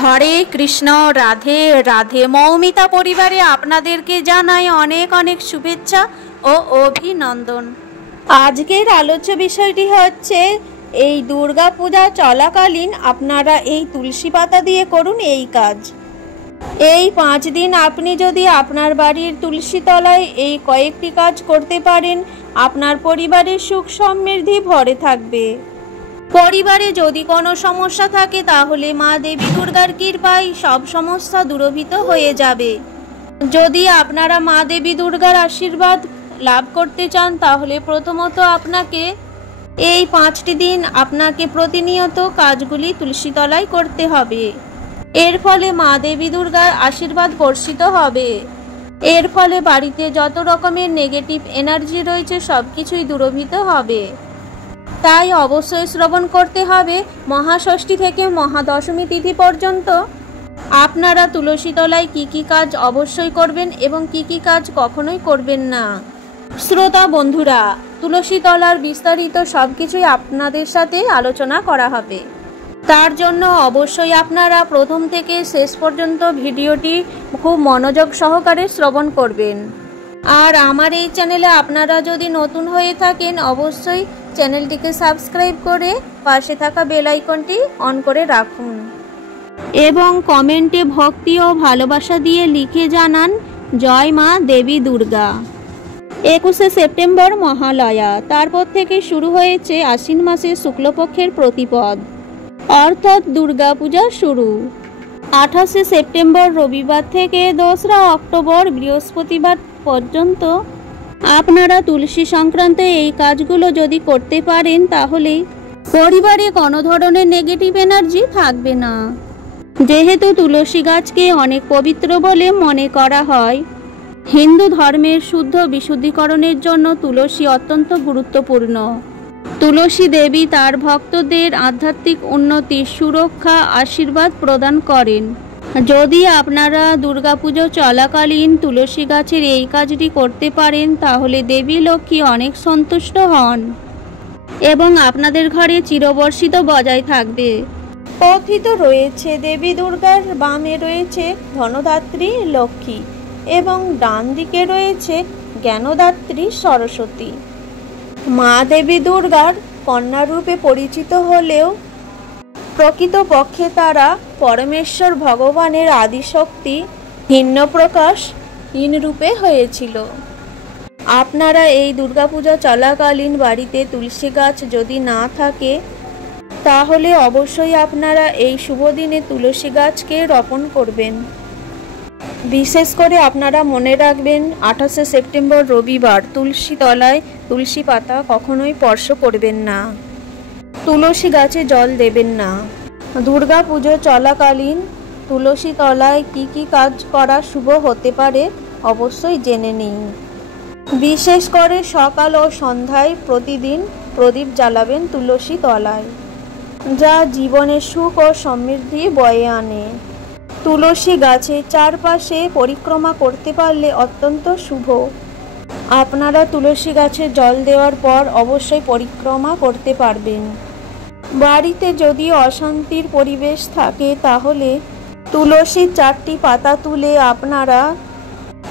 হরে কৃষ্ণ, রাধে রাধে। মৌমিতা পরিবারে আপনাদেরকে জানাই অনেক অনেক শুভেচ্ছা ও অভিনন্দন। আজকের আলোচ্য বিষয়টি হচ্ছে এই দুর্গা পূজা চলাকালীন আপনারা এই তুলসী পাতা দিয়ে করুন এই কাজ। এই 5 দিন আপনি যদি আপনার বাড়ির তুলসী তলায় এই কয়েকটি কাজ করতে পারেন, আপনার পরিবারের সুখ সমৃদ্ধি ভরে থাকবে। পরিবারে যদি কোনো সমস্যা থাকে তাহলে মা দেবী দুর্গার কৃপায় সব সমস্যা দূরীভূত হয়ে যাবে। যদি আপনারা মা দেবী দুর্গার আশীর্বাদ লাভ করতে চান তাহলে প্রথমত আপনাকে এই 5টি দিন আপনাকে প্রতিনিয়ত কাজগুলি তুলসী তলায় করতে হবে। এর ফলে মা দেবী দুর্গার আশীর্বাদ বর্ষিত হবে। এর ফলে বাড়িতে যত রকমের নেগেটিভ এনার্জি রয়েছে সব কিছুই দূরীভূত হবে। তাই অবশ্যই শ্রবণ করতে হবে। মহাষষ্ঠী থেকে মহাদশমী তিথি পর্যন্ত আপনারা তুলসী তলায় কী কী কাজ অবশ্যই করবেন এবং কী কী কাজ কখনোই করবেন না। শ্রোতা বন্ধুরা, তুলসী তলার বিস্তারিত সব কিছুই আপনাদের সাথে আলোচনা করা হবে। তার জন্য অবশ্যই আপনারা প্রথম থেকে শেষ পর্যন্ত ভিডিওটি খুব মনোযোগ সহকারে শ্রবণ করবেন। আর আমার এই চ্যানেলে আপনারা যদি নতুন হয়ে থাকেন অবশ্যই চ্যানেলটিকে সাবস্ক্রাইব করে পাশে থাকা বেল আইকনটি অন করে রাখুন এবং কমেন্টে ভক্তি ও ভালোবাসা দিয়ে লিখে জানান জয় মা দেবী দুর্গা। 21শে সেপ্টেম্বর মহালয়া, তারপর থেকে শুরু হয়েছে আশ্বিন মাসের শুক্লপক্ষের প্রতিপদ অর্থাৎ দুর্গা পূজা শুরু। 28শে সেপ্টেম্বর রবিবার থেকে 2রা অক্টোবর বৃহস্পতিবার পর্যন্ত আপনারা তুলসী সংক্রান্ত এই কাজগুলো যদি করতে পারেন তাহলে পরিবারে কোনো ধরনের নেগেটিভ এনার্জি থাকবে না। যেহেতু তুলসী গাছকে অনেক পবিত্র বলে মনে করা হয়, হিন্দু ধর্মের শুদ্ধ বিশুদ্ধিকরণের জন্য তুলসী অত্যন্ত গুরুত্বপূর্ণ। তুলসী দেবী তার ভক্তদের আধ্যাত্মিক উন্নতি, সুরক্ষা, আশীর্বাদ প্রদান করেন। যদি আপনারা দুর্গাপুজো চলাকালীন তুলসী গাছের এই কাজটি করতে পারেন তাহলে দেবী লক্ষ্মী অনেক সন্তুষ্ট হন এবং আপনাদের ঘরে চিরবর্ষিত বজায় থাকবে। কথিত রয়েছে দেবী দুর্গার বামে রয়েছে ধনদাত্রী লক্ষ্মী এবং ডান দিকে রয়েছে জ্ঞানদাত্রী সরস্বতী। মা দেবী দুর্গার কন্যা রূপে পরিচিত হলেও প্রকৃতপক্ষে তারা পরমেশ্বর ভগবানের আদিশক্তি ভিন্ন প্রকাশ হীন রূপে হয়েছিল। আপনারা এই দুর্গাপূজা চলাকালীন বাড়িতে তুলসী গাছ যদি না থাকে তাহলে অবশ্যই আপনারা এই শুভ দিনে তুলসী গাছকে রোপণ করবেন। বিশেষ করে আপনারা মনে রাখবেন 28শে সেপ্টেম্বর রবিবার তুলসী তলায় তুলসী পাতা কখনোই স্পর্শ করবেন না, তুলসী গাছে জল দেবেন না। দুর্গা পুজো চলাকালীন তুলসী তলায় কি কি কাজ করা শুভ হতে পারে অবশ্যই জেনে নিন। বিশেষ করে সকাল ও সন্ধ্যায় প্রতিদিন প্রদীপ জ্বালাবেন তুলসী তলায়, যা জীবনে সুখ ও সমৃদ্ধি বয়ে আনে। তুলসী গাছের চারপাশে পরিক্রমা করতে পারলে অত্যন্ত শুভ। আপনারা তুলসী গাছে জল দেওয়ার পর অবশ্যই পরিক্রমা করতে পারবেন। বাড়িতে যদি অশান্তির পরিবেশ থাকে তাহলে তুলসীর 4টি পাতা তুলে আপনারা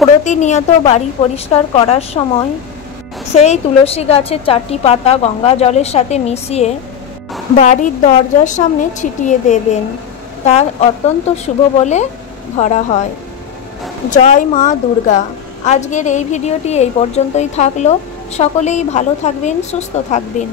প্রতিনিয়ত বাড়ি পরিষ্কার করার সময় সেই তুলসী গাছের 4টি পাতা গঙ্গা জলের সাথে মিশিয়ে বাড়ির দরজার সামনে ছিটিয়ে দেবেন। তা অত্যন্ত শুভ বলে ধরা হয়। জয় মা দুর্গা। আজকের এই ভিডিওটি এই পর্যন্তই থাকলো। সকলেই ভালো থাকবেন, সুস্থ থাকবেন।